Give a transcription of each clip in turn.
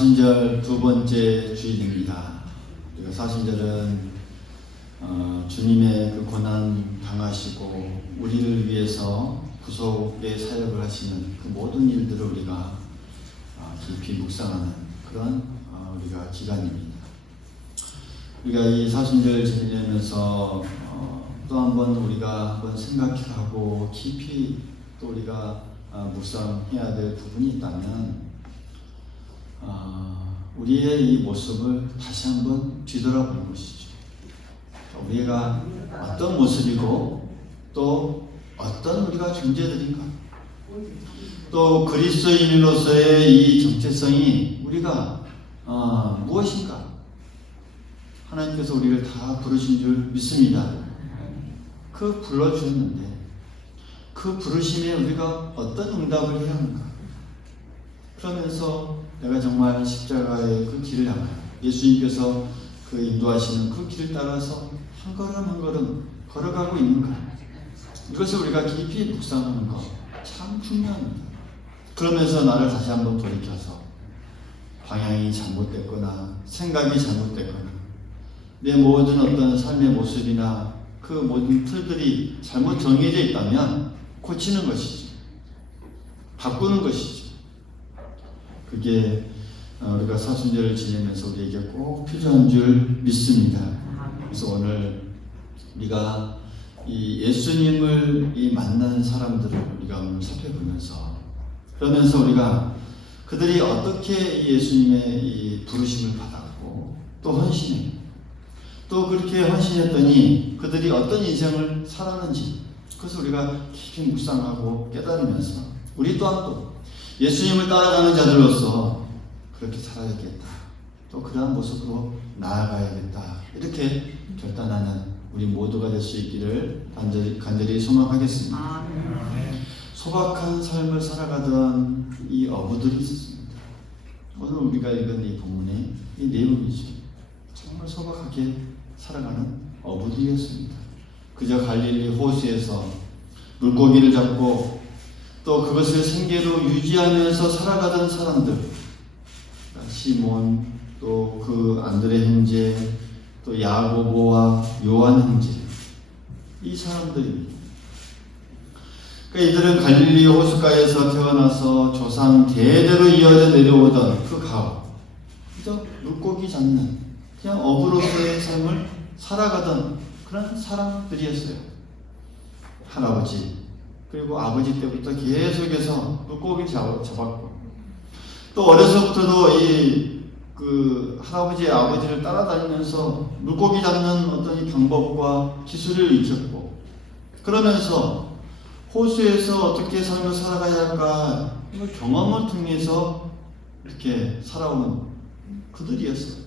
사순절 두 번째 주일입니다. 우리가 사순절은 주님의 그 고난 당하시고 우리를 위해서 구속의 사역을 하시는 그 모든 일들을 우리가 깊이 묵상하는 그런 우리가 기간입니다. 우리가 이 사순절 지내면서 또 한번 우리가 한번 생각하고 깊이 또 우리가 묵상해야 될 부분이 있다면 우리의 이 모습을 다시 한번 뒤돌아보는 것이죠. 우리가 어떤 모습이고 또 어떤 우리가 존재들인가, 또 그리스도인으로서의 이 정체성이 우리가 무엇인가. 하나님께서 우리를 다 부르신 줄 믿습니다. 그 불러주셨는데 그 부르심에 우리가 어떤 응답을 해야 하는가. 그러면서 내가 정말 십자가의 그 길을 향하여 예수님께서 그 인도하시는 그 길을 따라서 한 걸음 한 걸음 걸어가고 있는가. 이것을 우리가 깊이 묵상하는 것 참 중요합니다. 그러면서 나를 다시 한번 돌이켜서 방향이 잘못됐거나 생각이 잘못됐거나 내 모든 어떤 삶의 모습이나 그 모든 틀들이 잘못 정해져 있다면 고치는 것이죠. 바꾸는 것이죠. 그게 우리가 사순절을 지내면서 우리에게 꼭 필요한 줄 믿습니다. 그래서 오늘 우리가 이 예수님을 만난 사람들을 우리가 오늘 살펴보면서 그러면서 우리가 그들이 어떻게 예수님의 이 부르심을 받았고 또 헌신해 또 그렇게 헌신했더니 그들이 어떤 인생을 살았는지 그것을 우리가 깊이 묵상하고 깨달으면서 우리 또한 또 예수님을 따라가는 자들로서 그렇게 살아야겠다. 또 그러한 모습으로 나아가야겠다. 이렇게 결단하는 우리 모두가 될 수 있기를 간절히 소망하겠습니다. 소박한 삶을 살아가던 이 어부들이 있었습니다. 오늘 우리가 읽은 이 본문의 이 내용이죠. 정말 소박하게 살아가는 어부들이었습니다. 그저 갈릴리 호수에서 물고기를 잡고 또 그것을 생계로 유지하면서 살아가던 사람들, 시몬, 또 그 안드레 형제, 또 야고보와 요한 형제, 이 사람들입니다. 그러니까 이들은 갈릴리 호숫가에서 태어나서 조상 대대로 이어져 내려오던 그 가업, 그저 물고기 잡는 그냥 어부로서의 삶을 살아가던 그런 사람들이었어요. 할아버지 그리고 아버지 때부터 계속해서 물고기를 잡았고 또 어려서부터도 그 할아버지의 아버지를 따라다니면서 물고기 잡는 어떤 이 방법과 기술을 익혔고 그러면서 호수에서 어떻게 삶을 살아가야 할까 이걸 경험을 통해서 이렇게 살아온 그들이었어요.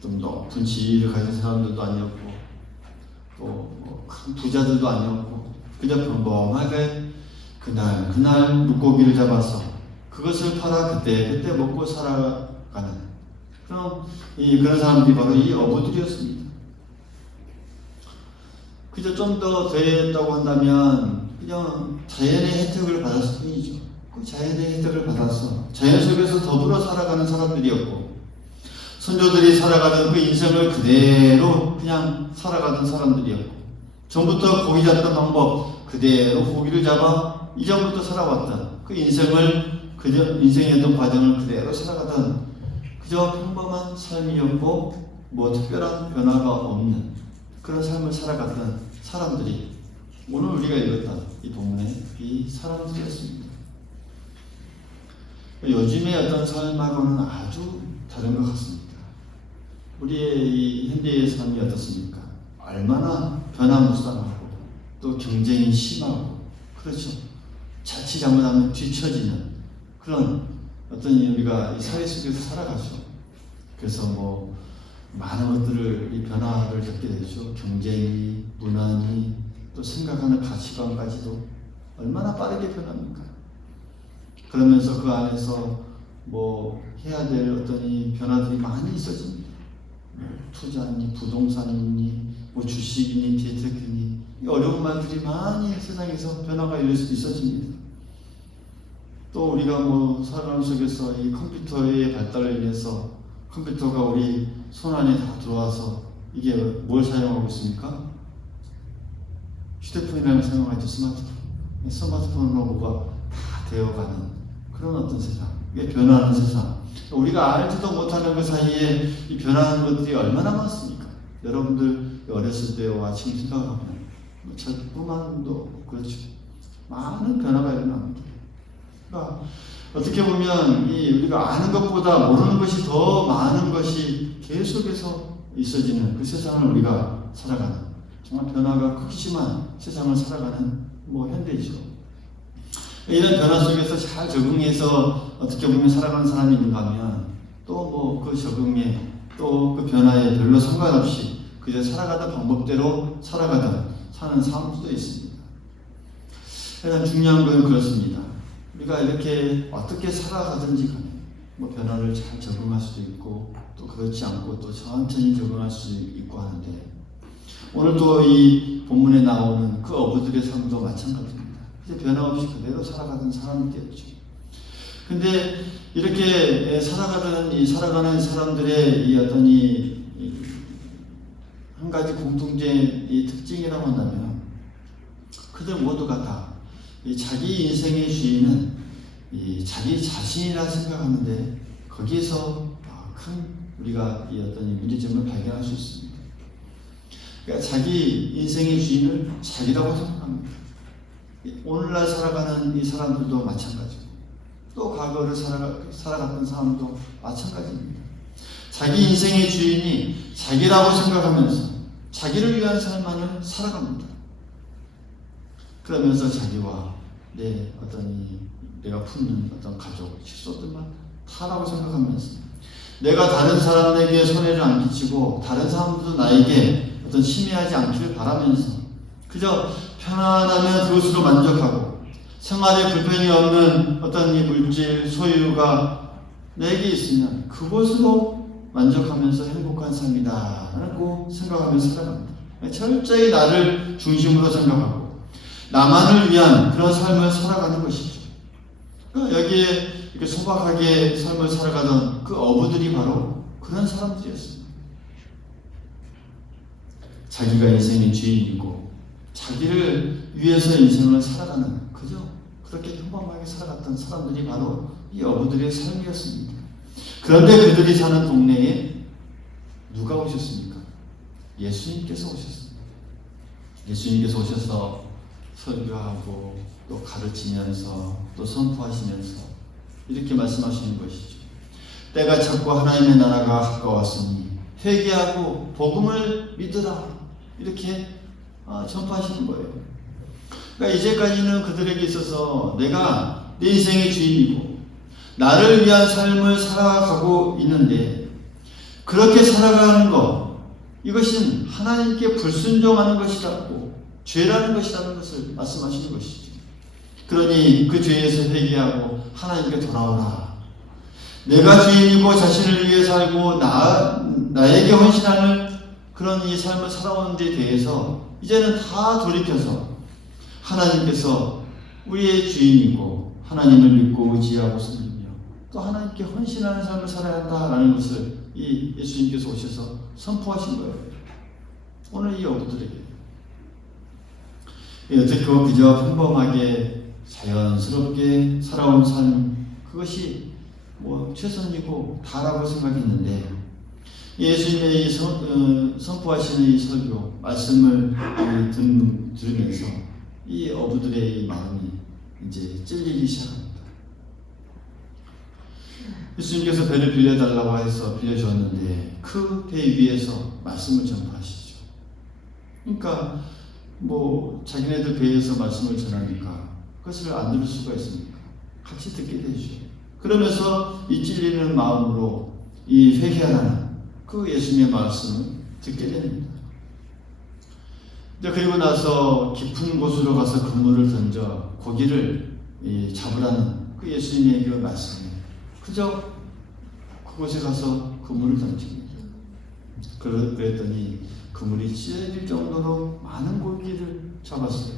좀 높은 지위를 가진 사람들도 아니었고 또 큰 부자들도 아니었고 그저 평범하게 그날 물고기를 잡아서 그것을 팔아 그때 먹고 살아가는 그런 사람들이 바로 이 어부들이었습니다. 그저 좀 더 됐다고 한다면 그냥 자연의 혜택을 받았을 뿐이죠. 그 자연의 혜택을 받아서 자연 속에서 더불어 살아가는 사람들이었고 선조들이 살아가던 그 인생을 그대로 그냥 살아가던 사람들이었고 전부터 고기 잡던 방법 그대로 고기를 잡아 이전부터 살아왔던 그 인생의 어떤 과정을 그대로 살아가던 그저 평범한 삶이었고 뭐 특별한 변화가 없는 그런 삶을 살아갔던 사람들이 오늘 우리가 읽었던 이 본문의 이 사람들이었습니다. 요즘의 어떤 삶하고는 아주 다른 것 같습니다. 우리의 이 현대의 삶이 어떻습니까? 얼마나 변화무쌍하고 또 경쟁이 심하고 그렇죠. 자칫 잘못하면 뒤처지는 그런 어떤 우리가 이 사회 속에서 살아가죠. 그래서 뭐 많은 것들을 이 변화를 겪게 되죠. 경쟁이, 문화니 또 생각하는 가치관까지도 얼마나 빠르게 변합니까? 그러면서 그 안에서 뭐 해야 될 어떤 이 변화들이 많이 있어집니다. 투자니, 부동산이니, 뭐 주식이니, 재테크니, 어려운 말들이 많이 세상에서 변화가 있어집니다. 또 우리가 뭐 살아가는 속에서 이 컴퓨터의 발달을 인해서 컴퓨터가 우리 손 안에 다 들어와서 이게 뭘 사용하고 있습니까? 휴대폰이라는 걸 사용하죠. 스마트폰으로 뭐가 다 되어가는 그런 어떤 세상, 이게 변화하는 세상. 우리가 알지도 못하는 그 사이에 이 변화하는 것들이 얼마나 많습니까? 여러분들 어렸을 때와 지금 생각하면 저뿐만도 그렇죠. 많은 변화가 일어납니다. 그러니까 어떻게 보면 우리가 아는 것보다 모르는 것이 더 많은 것이 계속해서 있어지는 그 세상을 우리가 살아가는, 정말 변화가 크지만 세상을 살아가는 현대이죠. 이런 변화 속에서 잘 적응해서 어떻게 보면 살아가는 사람이 있는가 하면 또 그 적응에 또 그 변화에 별로 상관없이 그저 살아가던 방법대로 살아가던 사는 사람들도 있습니다. 가장 중요한 건 그렇습니다. 우리가 이렇게 어떻게 살아가든지 간에 변화를 잘 적응할 수도 있고 또 그렇지 않고 또 천천히 적응할 수 있고 하는데, 오늘 또 이 본문에 나오는 그 어부들의 삶도 마찬가지입니다. 변화 없이 그대로 살아가던 사람들이었죠. 근데 이렇게 살아가는 사람들의 이 어떤 한 가지 공통된 특징이라고 한다면, 그들 모두가 다 자기 인생의 주인은 자기 자신이라 생각하는데 거기에서 큰 우리가 어떤 문제점을 발견할 수 있습니다. 그러니까 자기 인생의 주인을 자기라고 생각합니다. 오늘날 살아가는 이 사람들도 마찬가지고 또 과거를 살아갔던 사람도 마찬가지입니다. 자기 인생의 주인이 자기라고 생각하면서 자기를 위한 삶만을 살아갑니다. 그러면서 자기와 내가 품는 어떤 가족, 식소들만 다라고 생각하면서 내가 다른 사람에게 손해를 안 끼치고 다른 사람들도 나에게 어떤 침해하지 않기를 바라면서 그저 편안하면 그것으로 만족하고 생활에 불편이 없는 어떤 이 물질, 소유가 내게 있으면 그것으로 만족하면서 행복한 삶이다라고 생각하면서 살아갑니다. 철저히 나를 중심으로 생각하고 나만을 위한 그런 삶을 살아가는 것이죠. 여기에 이렇게 소박하게 삶을 살아가던 그 어부들이 바로 그런 사람들이었습니다. 자기가 인생의 주인이고 자기를 위해서 인생을 살아가는, 그저 그렇게 평범하게 살아갔던 사람들이 바로 이 어부들의 삶이었습니다. 그런데 그들이 사는 동네에 누가 오셨습니까? 예수님께서 오셨습니다. 예수님께서 오셔서 설교하고 또 가르치면서 또 선포하시면서 이렇게 말씀하시는 것이죠. 때가 찼고 하나님의 나라가 가까웠으니 회개하고 복음을 믿으라, 이렇게 전파하시는 거예요. 그러니까 이제까지는 그들에게 있어서 내가 내 인생의 주인이고 나를 위한 삶을 살아가고 있는데 그렇게 살아가는 것, 이것은 하나님께 불순종하는 것이라고, 죄라는 것이라는 것을 말씀하시는 것이죠. 그러니 그 죄에서 회개하고 하나님께 돌아오라. 내가 주인이고 자신을 위해 살고 나에게 헌신하는 그런 이 삶을 살아오는 데 대해서 이제는 다 돌이켜서 하나님께서 우리의 주인이고 하나님을 믿고 의지하고 섬기며 또 하나님께 헌신하는 삶을 살아야 한다라는 것을 이 예수님께서 오셔서 선포하신 거예요. 오늘 이 어부들에게 어떻게 그저 평범하게 자연스럽게 살아온 삶, 그것이 최선이고 다라고 생각했는데 예수님의 선포하시는 이 설교 말씀을 들으면서 이 어부들의 이 마음이 이제 찔리기 시작합니다. 예수님께서 배를 빌려달라고 해서 빌려주었는데 그 배 위에서 말씀을 전파하시죠. 그러니까 자기네들 배에서 말씀을 전하니까 그것을 안 들을 수가 있습니까? 같이 듣게 되죠. 그러면서 이 찔리는 마음으로 이 회개하라는 그 예수님의 말씀을 듣게 됩니다. 그리고 나서 깊은 곳으로 가서 그물을 던져 고기를 잡으라는 그 예수님의 그 말씀에 그저 그곳에 가서 그물을 던집니다. 그랬더니 그물이 찢어질 정도로 많은 고기를 잡았어요.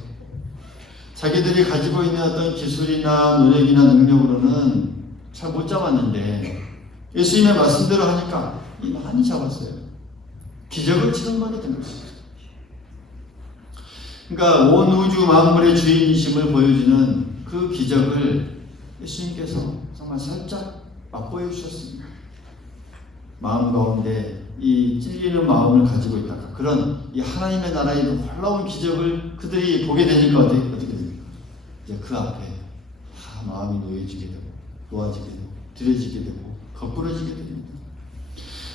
자기들이 가지고 있는 어떤 기술이나 노력이나 능력으로는 잘 못 잡았는데 예수님의 말씀대로 하니까 많이 잡았어요. 기적을 체험하게 된 것이죠. 그러니까 온 우주 만물의 주인이심을 보여주는 그 기적을 예수님께서 정말 살짝 맛보여 주셨습니다. 마음 가운데 이 찔리는 마음을 가지고 있다가 그런 이 하나님의 나라의 놀라운 기적을 그들이 보게 되니까 어떻게 됩니까? 이제 그 앞에 다 마음이 놓여지게 되고 놓아지게 되고 들여지게 되고 거꾸러지게 됩니다.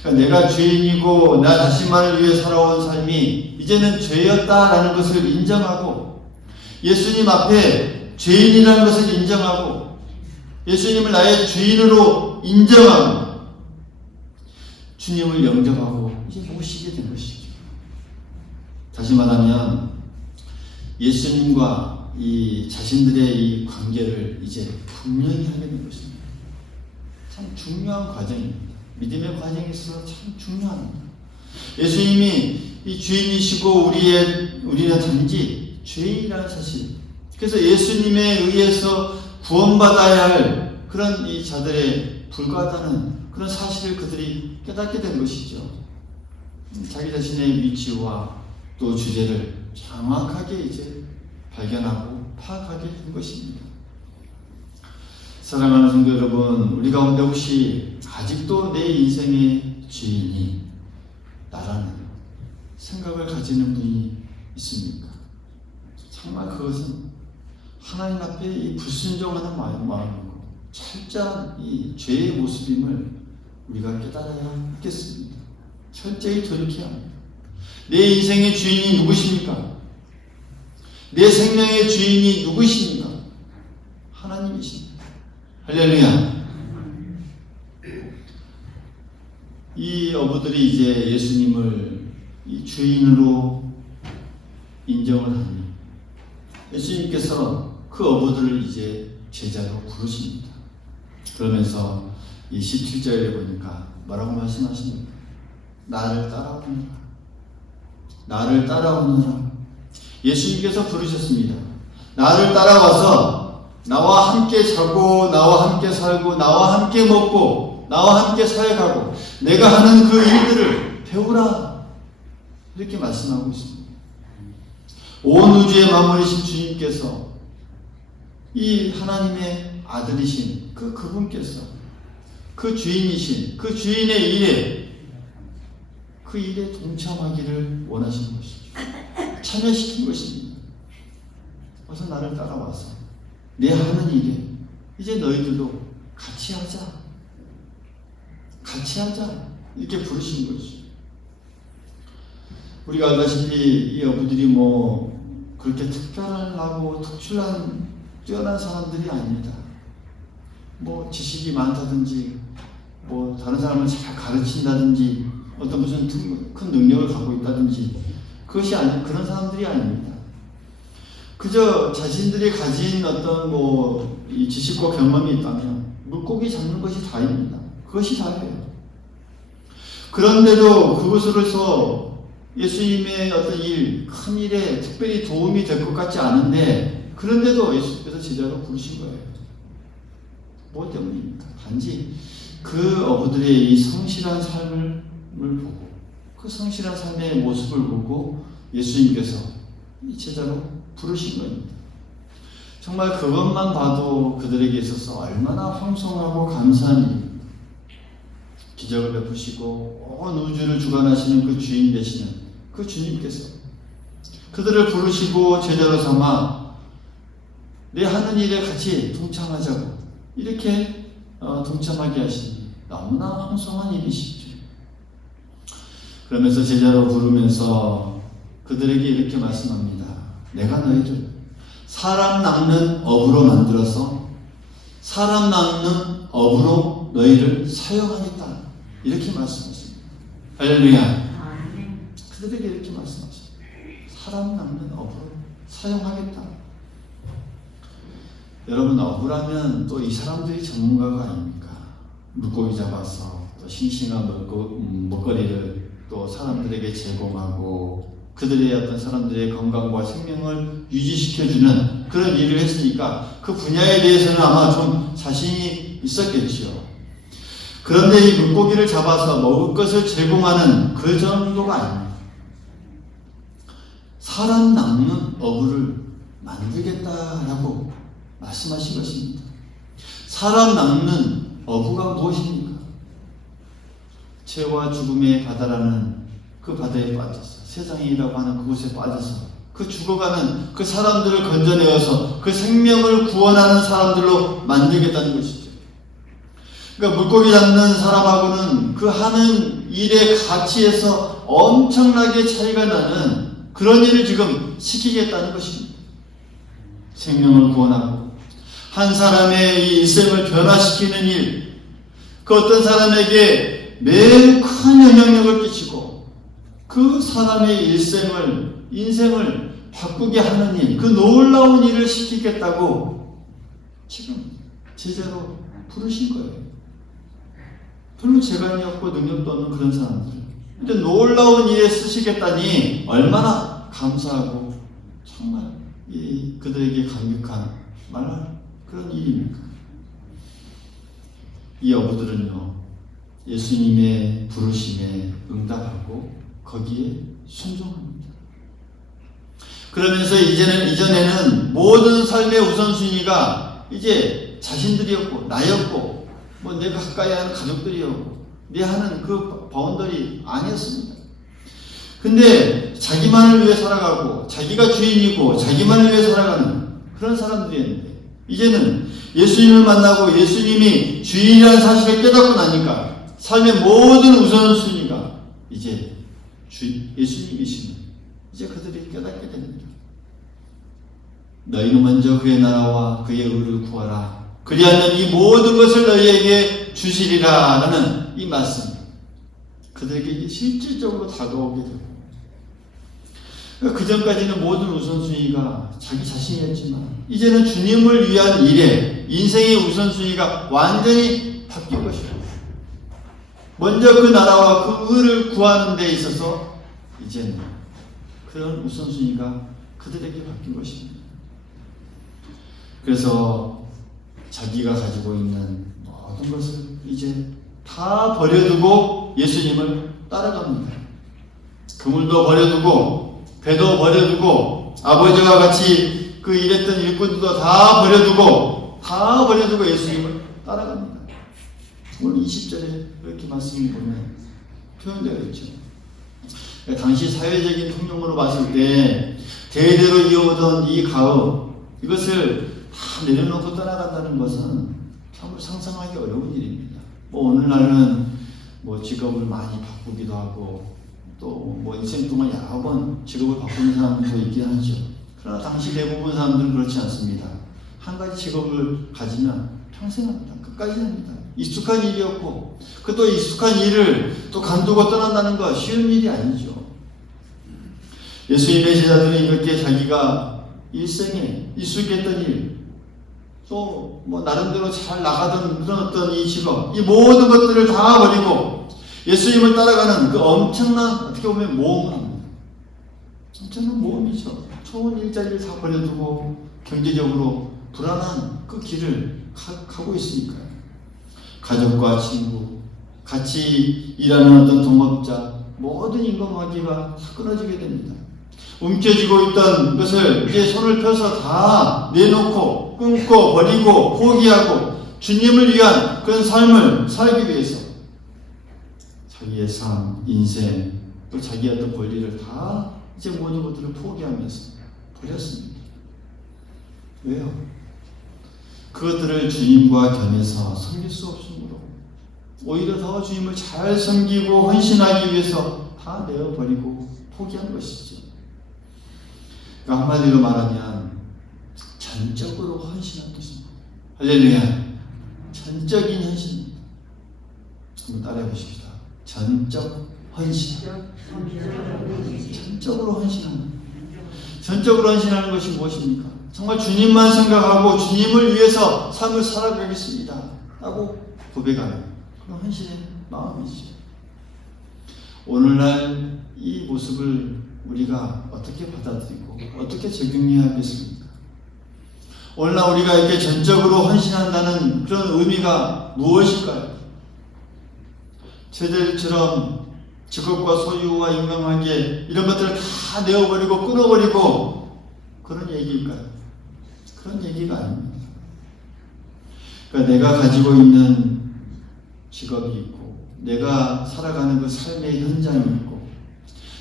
그러니까 내가 죄인이고 나 자신만을 위해 살아온 삶이 이제는 죄였다라는 것을 인정하고 예수님 앞에 죄인이라는 것을 인정하고 예수님을 나의 주인으로 인정하고 주님을 영접하고 이제 모시게 된 것이죠. 다시 말하면 예수님과 이 자신들의 이 관계를 이제 분명히 하게 된 것입니다. 참 중요한 과정입니다. 믿음의 과정에 있어서 참 중요합니다. 예수님이 이 주인이시고 우리는 단지 죄인이라는 사실. 그래서 예수님에 의해서 구원받아야 할 그런 이 자들에 불과하다는 그런 사실을 그들이 깨닫게 된 것이죠. 자기 자신의 위치와 또 주제를 정확하게 이제 발견하고 파악하게 된 것입니다. 사랑하는 성도 여러분, 우리 가운데 혹시 아직도 내 인생의 주인이 나라는 생각을 가지는 분이 있습니까? 정말 그것은 하나님 앞에 이 불순종하는 마음이고 철저한 이 죄의 모습임을 우리가 깨달아야 하겠습니다. 철저히 돌이켜야 합니다. 내 인생의 주인이 누구십니까? 내 생명의 주인이 누구십니까? 하나님이십니다. 할렐루야. 이 어부들이 이제 예수님을 이 주인으로 인정을 하니 예수님께서 그 어부들을 이제 제자로 부르십니다. 그러면서 이 17절에 보니까 뭐라고 말씀하십니까? 나를 따라오느라. 나를 따라오느라. 예수님께서 부르셨습니다. 나를 따라와서 나와 함께 자고 나와 함께 살고 나와 함께 먹고 나와 함께 사역하고 내가 하는 그 일들을 배우라. 이렇게 말씀하고 있습니다. 온 우주의 만물이신 주님께서 이 하나님의 아들이신 그분께서 그 주인이신 그 주인의 일에 그 일에 동참하기를 원하시는 것이죠. 참여시킨 것입니다. 어서 나를 따라와서 내 하는 일에 이제 너희들도 같이 하자. 같이 하자. 이렇게 부르신 것이죠. 우리가 알다시피 이 어부들이 뭐 그렇게 특별하고 특출난 뛰어난 사람들이 아닙니다. 뭐 지식이 많다든지 뭐 다른 사람을 잘 가르친다든지 어떤 무슨 큰 능력을 갖고 있다든지 그것이 아니 그런 사람들이 아닙니다. 그저 자신들이 가진 어떤 뭐 이 지식과 경험이 있다면 물고기 잡는 것이 다입니다. 그것이 다예요. 그런데도 그것으로서 예수님의 어떤 일, 큰 일에 특별히 도움이 될 것 같지 않은데 그런데도 예수님께서 제자로 부르신 거예요. 뭐 때문입니까? 단지 그 어부들의 이 성실한 삶을 보고 그 성실한 삶의 모습을 보고 예수님께서 이 제자로 부르신 겁니다. 정말 그것만 봐도 그들에게 있어서 얼마나 황송하고 감사한 일입니다. 기적을 베푸시고 온 우주를 주관하시는 그 주인 되시는 그 주님께서 그들을 부르시고 제자로 삼아 내 하는 일에 같이 동참하자고 이렇게 동참하게 하시니 너무나 황송한 일이시죠. 그러면서 제자로 부르면서 그들에게 이렇게 말씀합니다. 내가 너희를 사람 낚는 어부로 만들어서 사람 낚는 어부로 너희를 사용하겠다. 이렇게 말씀하십니다. 할렐루야. 그들에게 이렇게 말씀하십니다. 사람 낚는 어부로 사용하겠다. 여러분 어부라면 또 이 사람들이 전문가가 아닙니까? 물고기 잡아서 또 싱싱한 먹거리를 또 사람들에게 제공하고 그들의 어떤 사람들의 건강과 생명을 유지시켜주는 그런 일을 했으니까 그 분야에 대해서는 아마 좀 자신이 있었겠지요. 그런데 이 물고기를 잡아서 먹을 것을 제공하는 그 정도가 아닙니다. 사람 낚는 어부를 만들겠다라고 말씀하신 것입니다. 사람 낚는 어부가 무엇입니까? 죄와 죽음의 바다라는 그 바다에 빠져서 세상이라고 하는 그곳에 빠져서 그 죽어가는 그 사람들을 건져내어서 그 생명을 구원하는 사람들로 만들겠다는 것이죠. 그러니까 물고기 잡는 사람하고는 그 하는 일의 가치에서 엄청나게 차이가 나는 그런 일을 지금 시키겠다는 것입니다. 생명을 구원하고 한 사람의 이 일생을 변화시키는 일, 그 어떤 사람에게 매우 큰 영향력을 끼치고 그 사람의 인생을 바꾸게 하는 일, 그 놀라운 일을 시키겠다고 지금 제자로 부르신 거예요. 별로 재간이 없고 능력도 없는 그런 사람들. 근데 놀라운 일에 쓰시겠다니 얼마나 감사하고 정말 그들에게 감격한 그런 일입니까? 이 어부들은요, 예수님의 부르심에 응답하고 거기에 순종합니다. 그러면서 이전에는 모든 삶의 우선순위가 이제 자신들이었고 나였고 뭐 내가 가까이 하는 가족들이었고 내 하는 그 바운더리 아니었습니다. 근데 자기만을 위해 살아가고 자기가 주인이고 자기만을 위해 살아가는 그런 사람들이었는데 이제는 예수님을 만나고 예수님이 주인이라는 사실을 깨닫고 나니까 삶의 모든 우선순위가 이제 예수님이시는 이제 그들이 깨닫게 됩니다. 너희는 먼저 그의 나라와 그의 의를 구하라. 그리하면 이 모든 것을 너희에게 주시리라 라는 이 말씀. 그들에게 실질적으로 다가오게 되고 그 전까지는 모든 우선순위가 자기 자신이었지만 이제는 주님을 위한 일에 인생의 우선순위가 완전히 바뀐 것입니다. 먼저 그 나라와 그 의를 구하는 데 있어서 이제는 그런 우선순위가 그들에게 바뀐 것입니다. 그래서 자기가 가지고 있는 모든 것을 이제 다 버려두고 예수님을 따라갑니다. 그물도 버려두고 배도 버려두고 아버지와 같이 그 일했던 일꾼들도 다 버려두고 예수님을 따라갑니다. 오늘 20절에 이렇게 말씀이 보면 표현되어 있죠. 당시 사회적인 풍경으로 봤을 때 대대로 이어오던 이 가업 이것을 다 내려놓고 떠나간다는 것은 참으로 상상하기 어려운 일입니다. 뭐 오늘날은 뭐 직업을 많이 바꾸기도 하고 또 뭐 인생 동안 여러 번 직업을 바꾸는 사람도 있긴 하죠. 그러나 당시 대부분 사람들은 그렇지 않습니다. 한 가지 직업을 가지면 평생 합니다. 끝까지 합니다. 익숙한 일이었고 그 또 익숙한 일을 또 간두고 떠난다는 거 쉬운 일이 아니죠. 예수님의 제자들은 이렇게 자기가 일생에 익숙했던 일, 또 뭐 나름대로 잘 나가던 그런 어떤 이 직업, 이 모든 것들을 다 버리고 예수님을 따라가는 그 엄청난 어떻게 보면 모험을 합니다. 엄청난 모험이죠. 좋은 일자리를 다 버려두고 경제적으로 불안한 그 길을 가고 있으니까요. 가족과 친구, 같이 일하는 어떤 동업자, 모든 인간관계가 다 끊어지게 됩니다. 움켜쥐고 있던 것을 이제 손을 펴서 다 내놓고 끊고 버리고 포기하고 주님을 위한 그런 삶을 살기 위해서 자기의 삶, 인생, 또 자기의 어떤 권리를 다 이제 모든 것들을 포기하면서 버렸습니다. 왜요? 그것들을 주님과 겸해서 섬길 수 없으므로 오히려 더 주님을 잘 섬기고 헌신하기 위해서 다 내어버리고 포기한 것이죠. 그러니까 한마디로 말하면 전적으로 헌신한 뜻입니다. 할렐루야. 전적인 헌신입니다. 한번 따라해 보십시다. 전적 헌신. 전적으로 헌신합니다. 전적으로 헌신하는 것이 무엇입니까? 정말 주님만 생각하고 주님을 위해서 삶을 살아가겠습니다 라고 고백하는 그런 헌신의 마음이죠. 오늘날 이 모습을 우리가 어떻게 받아들이고 어떻게 적용해야 하겠습니까? 오늘날 우리가 이렇게 전적으로 헌신한다는 그런 의미가 무엇일까요? 제자들처럼 직업과 소유와 인간관계 이런 것들을 다 내어버리고 끊어버리고 그런 얘기일까요? 그런 얘기가 아닙니다. 그러니까 내가 가지고 있는 직업이 있고 내가 살아가는 그 삶의 현장이 있고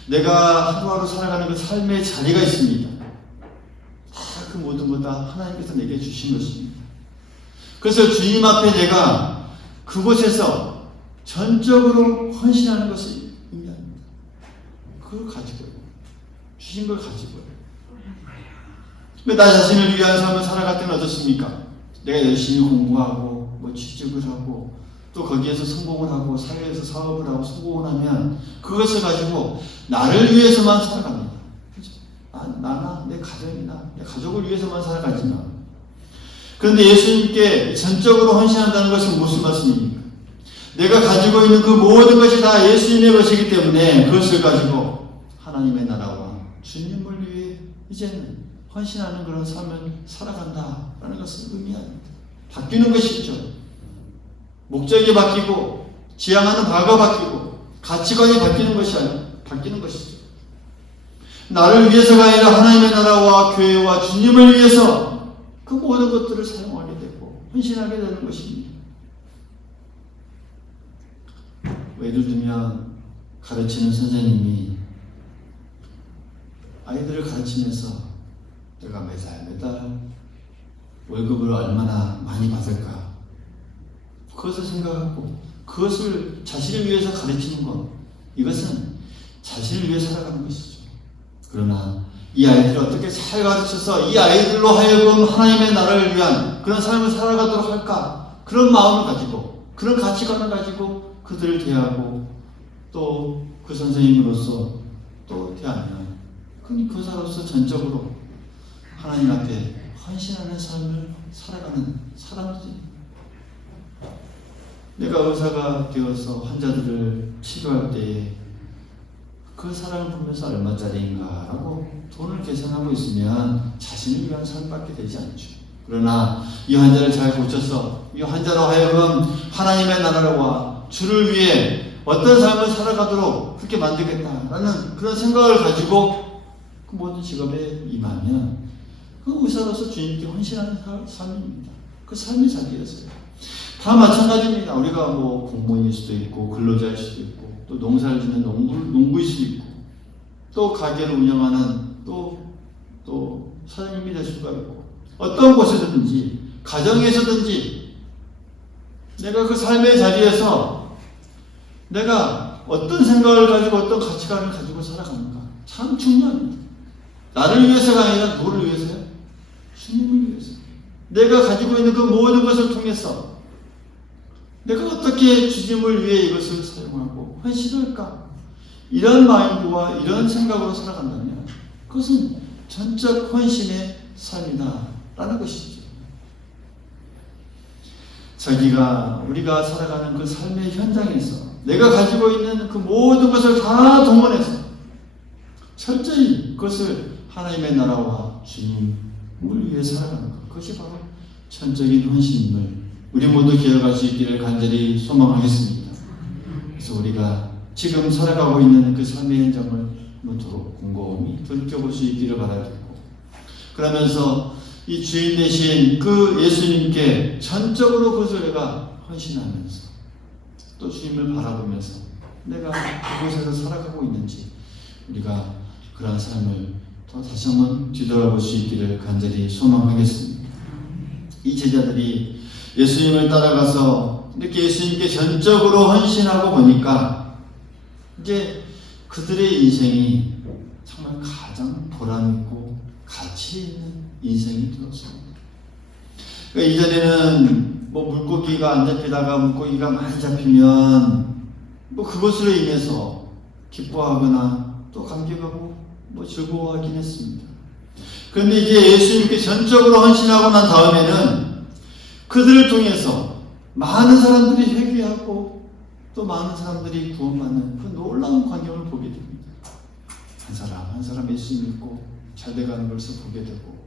내가 하루하루 살아가는 그 삶의 자리가 있습니다. 다 그 모든 것 다 하나님께서 내게 주신 것입니다. 그래서 주님 앞에 내가 그곳에서 전적으로 헌신하는 것을 의미합니다. 그걸 가지고요. 주신 걸 가지고요. 나 자신을 위한 삶을 살아갈 때는 어떻습니까? 내가 열심히 공부하고 뭐 취직을 하고 또 거기에서 성공을 하고 사회에서 사업을 하고 성공을 하면 그것을 가지고 나를 위해서만 살아갑니다. 그렇죠? 나나 내 가정이나 내 가족을 위해서만 살아가지만 그런데 예수님께 전적으로 헌신한다는 것은 무슨 말씀입니까? 내가 가지고 있는 그 모든 것이 다 예수님의 것이기 때문에 그것을 가지고 하나님의 나라와 주님을 위해 이제는 헌신하는 그런 삶을 살아간다라는 것을 의미합니다. 바뀌는 것이죠. 목적이 바뀌고 지향하는 바가 바뀌고 가치관이 바뀌는 것이 아니라 바뀌는 것이죠. 나를 위해서가 아니라 하나님의 나라와 교회와 주님을 위해서 그 모든 것들을 사용하게 되고 헌신하게 되는 것입니다. 예를 들면 가르치는 선생님이 아이들을 가르치면서 내가 매달 월급을 얼마나 많이 받을까 그것을 생각하고 그것을 자신을 위해서 가르치는 것 이것은 자신을 위해 살아가는 것이죠. 그러나 이 아이들을 어떻게 잘 가르쳐서 이 아이들로 하여금 하나님의 나라를 위한 그런 삶을 살아가도록 할까 그런 마음을 가지고 그런 가치관을 가지고 그들을 대하고 또 그 선생님으로서 또 대하면 그 교사로서 전적으로 하나님 앞에 헌신하는 삶을 살아가는 사람들이 내가 의사가 되어서 환자들을 치료할 때에 그 사람을 보면서 얼마짜리인가라고 돈을 계산하고 있으면 자신을 위한 삶밖에 되지 않죠. 그러나 이 환자를 잘 고쳐서 이 환자로 하여금 하나님의 나라와 주를 위해 어떤 삶을 살아가도록 그렇게 만들겠다라는 그런 생각을 가지고 그 모든 직업에 임하면 그 의사로서 주님께 헌신하는 삶입니다. 그 삶의 자리였어요. 다 마찬가지입니다. 우리가 뭐 공무원일 수도 있고 근로자일 수도 있고 또 농사를 짓는 농부일 수도 있고 또 가게를 운영하는 또 사장님이 될 수가 있고 어떤 곳에서든지 가정에서든지 내가 그 삶의 자리에서 내가 어떤 생각을 가지고 어떤 가치관을 가지고 살아가는가 참 중요합니다. 나를 위해서가 아니라 누구를 위해서요? 주님을 위해서. 내가 가지고 있는 그 모든 것을 통해서 내가 어떻게 주님을 위해 이것을 사용하고 헌신할까? 이런 마인드와 이런 생각으로 살아간다면 그것은 전적 헌신의 삶이다라는 것이죠. 우리가 살아가는 그 삶의 현장에서 내가 가지고 있는 그 모든 것을 다 동원해서 철저히 그것을 하나님의 나라와 주님을 위해 살아가는 것. 그것이 바로 전적인 헌신임을 우리 모두 기억할 수 있기를 간절히 소망하겠습니다. 그래서 우리가 지금 살아가고 있는 그 삶의 현장을 모쪼록 곰곰이 돌이켜볼 수 있기를 바라겠고 그러면서 이 주인 되신 그 예수님께 전적으로 그것을 내가 헌신하면서 또 주님을 바라보면서 내가 그곳에서 살아가고 있는지 우리가 그러한 삶을 또 다시 한번 뒤돌아볼 수 있기를 간절히 소망하겠습니다. 이 제자들이 예수님을 따라가서 이렇게 예수님께 전적으로 헌신하고 보니까 이제 그들의 인생이 정말 가장 보람있고 가치 있는 인생이 되었습니다. 그러니까 이전에는 뭐 물고기가 안 잡히다가 물고기가 많이 잡히면 뭐 그것으로 인해서 기뻐하거나 또 감격하고 뭐 즐거워하긴 했습니다. 그런데 이제 예수님께 전적으로 헌신하고 난 다음에는 그들을 통해서 많은 사람들이 회개하고 또 많은 사람들이 구원받는 그 놀라운 광경을 보게 됩니다. 한 사람 예수 믿고 잘 돼가는 것을 보게 되고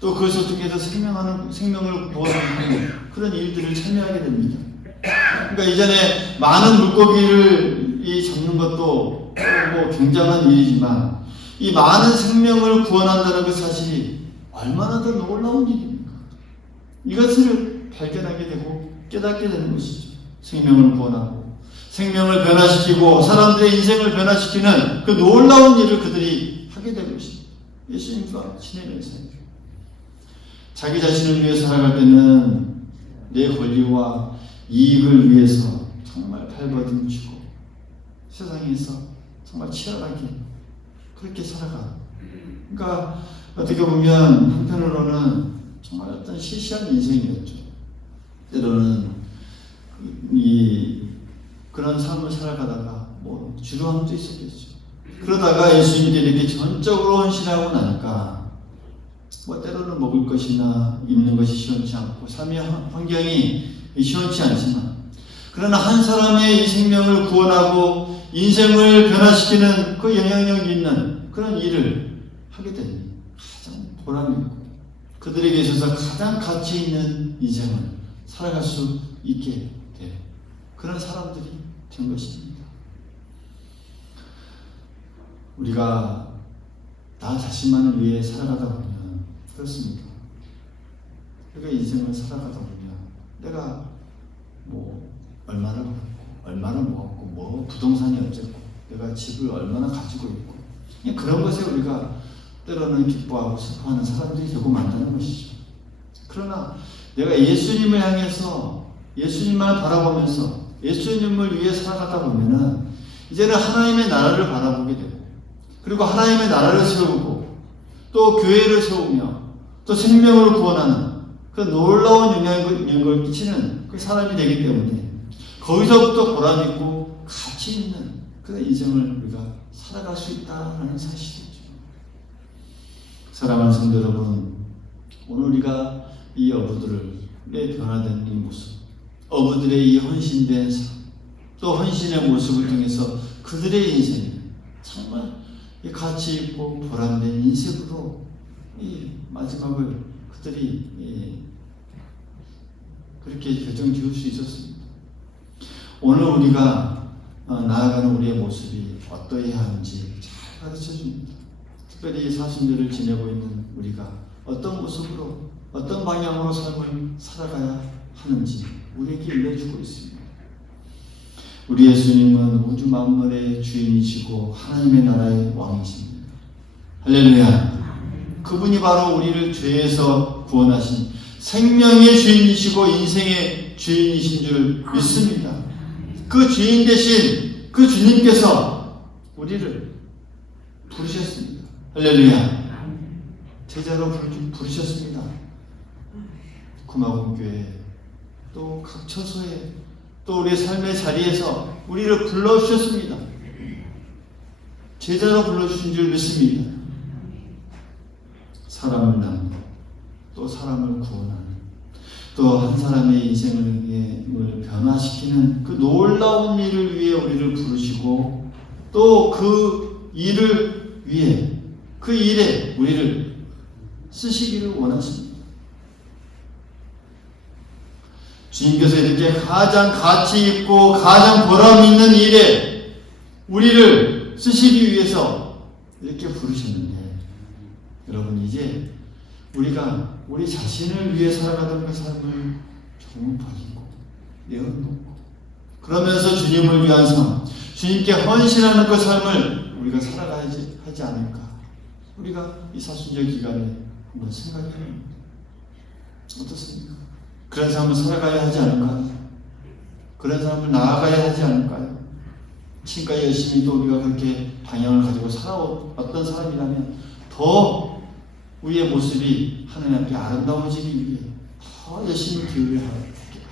또 그것을 통해서 생명을 구원하는 그런 일들을 참여하게 됩니다. 그러니까 이전에 많은 물고기를 잡는 것도 뭐 굉장한 일이지만 이 많은 생명을 구원한다는 그 사실이 얼마나 더 놀라운 일입니까? 이것을 발견하게 되고 깨닫게 되는 것이죠. 생명을 구원하고 생명을 변화시키고 사람들의 인생을 변화시키는 그 놀라운 일을 그들이 하게 될 것입니다. 예수님과 지내는 삶. 자기 자신을 위해 살아갈 때는 내 권리와 이익을 위해서 정말 발버둥치고 세상에서 정말 치열하게 그렇게 살아가. 그러니까 어떻게 보면 한편으로는 정말 어떤 시시한 인생이었죠. 때로는 그런 삶을 살아가다가 뭐 주저함도 있었겠죠. 그러다가 예수님께 이렇게 전적으로 헌신하고 나니까 뭐 때로는 먹을 것이나 입는 것이 시원치 않고 삶의 환경이 시원치 않지만 그러나 한 사람의 이 생명을 구원하고 인생을 변화시키는 그 영향력 있는 그런 일을 하게 되니 가장 보람이 있고 그들에게 있어서 가장 가치 있는 인생을 살아갈 수 있게 돼요. 그런 사람들이 된 것입니다. 우리가 나 자신만을 위해 살아가다 보면 그렇습니다. 우리가 인생을 살아가다 보면 내가 뭐 얼마나 벌고 얼마나 모았고 뭐 부동산이 어쨌고 내가 집을 얼마나 가지고 있고 그런 것에 우리가 때로는 기뻐하고 슬퍼하는 사람들이 되고 만다는 것이죠. 그러나 내가 예수님을 향해서 예수님만 바라보면서 예수님을 위해 살아가다 보면은 이제는 하나님의 나라를 바라보게 되고 그리고 하나님의 나라를 세우고 또 교회를 세우며 또 생명을 구원하는 그 놀라운 영향을 끼치는 그 사람이 되기 때문에 거기서부터 보람 있고 가치 있는 그런 인생을 우리가 살아갈 수 있다는 사실이죠. 사랑하는 성도 여러분, 오늘 우리가 이 어부들의 변화된 이 모습, 어부들의 이 헌신된 삶, 또 헌신의 모습을 통해서 그들의 인생이 정말 가치 있고 보람된 인생으로 이 마지막을 그들이 그렇게 결정 지을 수 있었습니다. 오늘 우리가 나아가는 우리의 모습이 어떠해야 하는지 잘 가르쳐 줍니다. 특별히 사순절을 지내고 있는 우리가 어떤 모습으로 어떤 방향으로 삶을 살아가야 하는지 우리에게 알려주고 있습니다. 우리 예수님은 우주 만물의 주인이시고 하나님의 나라의 왕이십니다. 할렐루야. 그분이 바로 우리를 죄에서 구원하신 생명의 주인이시고 인생의 주인이신 줄 믿습니다. 그 주인 대신 그 주님께서 우리를 부르셨습니다. 할렐루야. 제자로 부르셨습니다. 구마군교회 또 각 처소에 또 우리의 삶의 자리에서 우리를 불러주셨습니다. 제자로 불러주신 줄 믿습니다. 사람을 낳는 또 사람을 구원하는 또 한 사람의 인생을 변화시키는 그 놀라운 일을 위해 우리를 부르시고 또 그 일을 위해 그 일에 우리를 쓰시기를 원하십니다. 주님께서 이렇게 가장 가치 있고 가장 보람 있는 일에 우리를 쓰시기 위해서 이렇게 부르셨는데 여러분 이제 우리가 우리 자신을 위해 살아가던 그 삶을 조금 버리고 내어놓고 그러면서 주님을 위한 삶, 주님께 헌신하는 그 삶을 우리가 살아가야지 하지 않을까. 우리가 이 사순절 기간에 한번 생각해봅니다. 어떻습니까? 그런 삶을 살아가야 하지 않을까요? 그런 삶을 나아가야 하지 않을까요? 지금까지 열심히 또 우리가 그렇게 방향을 가지고 살아왔던 사람이라면 더 우리의 모습이 하나님 앞에 아름다워지기 위해 더 열심히 기울여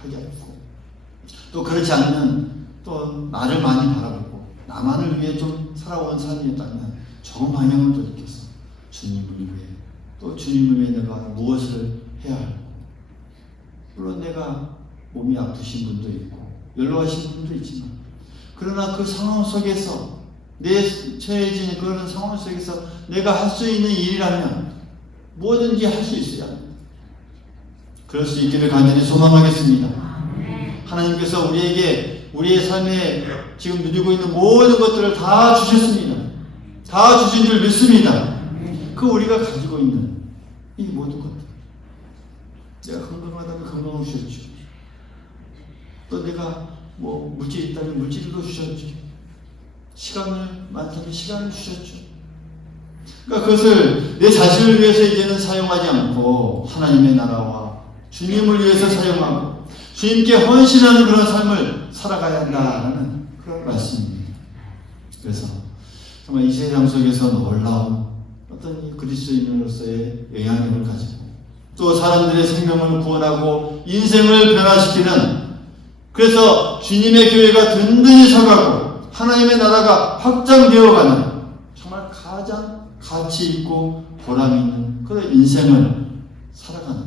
하게 하고 또 그렇지 않으면 또 나를 많이 바라보고 나만을 위해 좀 살아온 삶이었다면 좋은 방향을 돌이켜서 주님을 위해 또 주님을 위해 내가 무엇을 해야 할까. 물론 내가 몸이 아프신 분도 있고 연로하신 분도 있지만 그러나 그 상황 속에서 내 처해진 그런 상황 속에서 내가 할 수 있는 일이라면 뭐든지 할 수 있어야 합니다. 그럴 수 있기를 간절히 소망하겠습니다. 하나님께서 우리에게 우리의 삶에 지금 누리고 있는 모든 것들을 다 주셨습니다. 다 주신 줄 믿습니다. 그 우리가 가지고 있는 이 모든 것들, 내가 건강하다면 건강을 주셨죠. 또 내가 뭐 물질이 있다면 물질도 주셨죠. 시간을 많다면 시간을 주셨죠. 그러니까 그것을 내 자신을 위해서 이제는 사용하지 않고 하나님의 나라와 주님을 위해서 사용하고 주님께 헌신하는 그런 삶을 살아가야 한다는 그런 말씀입니다. 그래서 정말 이 세상 속에서 놀라운 어떤 이 그리스도인으로서의 영향력을 가지고 또 사람들의 생명을 구원하고 인생을 변화시키는, 그래서 주님의 교회가 든든히 서가고 하나님의 나라가 확장되어가는 정말 가장 가치 있고 보람 있는 그런 인생을 살아가는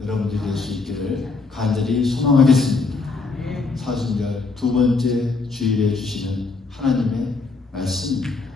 여러분들이 될 수 있기를 간절히 소망하겠습니다. 사순절 두 번째 주일에 주시는 하나님의 말씀입니다.